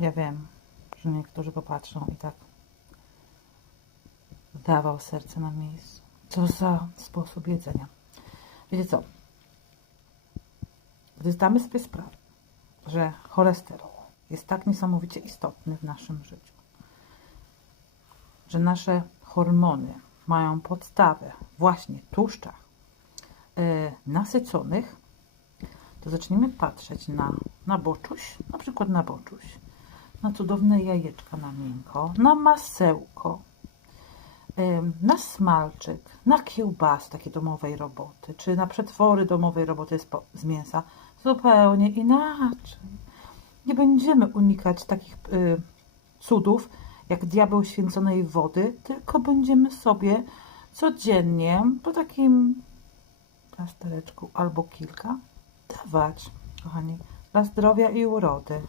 Ja wiem, że niektórzy popatrzą i tak dawał serce na miejscu. Co za sposób jedzenia. Wiecie co? Gdy zdamy sobie sprawę, że cholesterol jest tak niesamowicie istotny w naszym życiu, że nasze hormony mają podstawę właśnie w tłuszczach e, nasyconych, to zaczniemy patrzeć na, na boczuś, na przykład na boczuś, na cudowne jajeczka na miękko, na masełko, na smalczyk, na kiełbas takiej domowej roboty, czy na przetwory domowej roboty z mięsa. Zupełnie inaczej. Nie będziemy unikać takich y, cudów, jak diabeł święconej wody, tylko będziemy sobie codziennie po takim plastereczku albo kilka dawać, kochani, dla zdrowia i urody.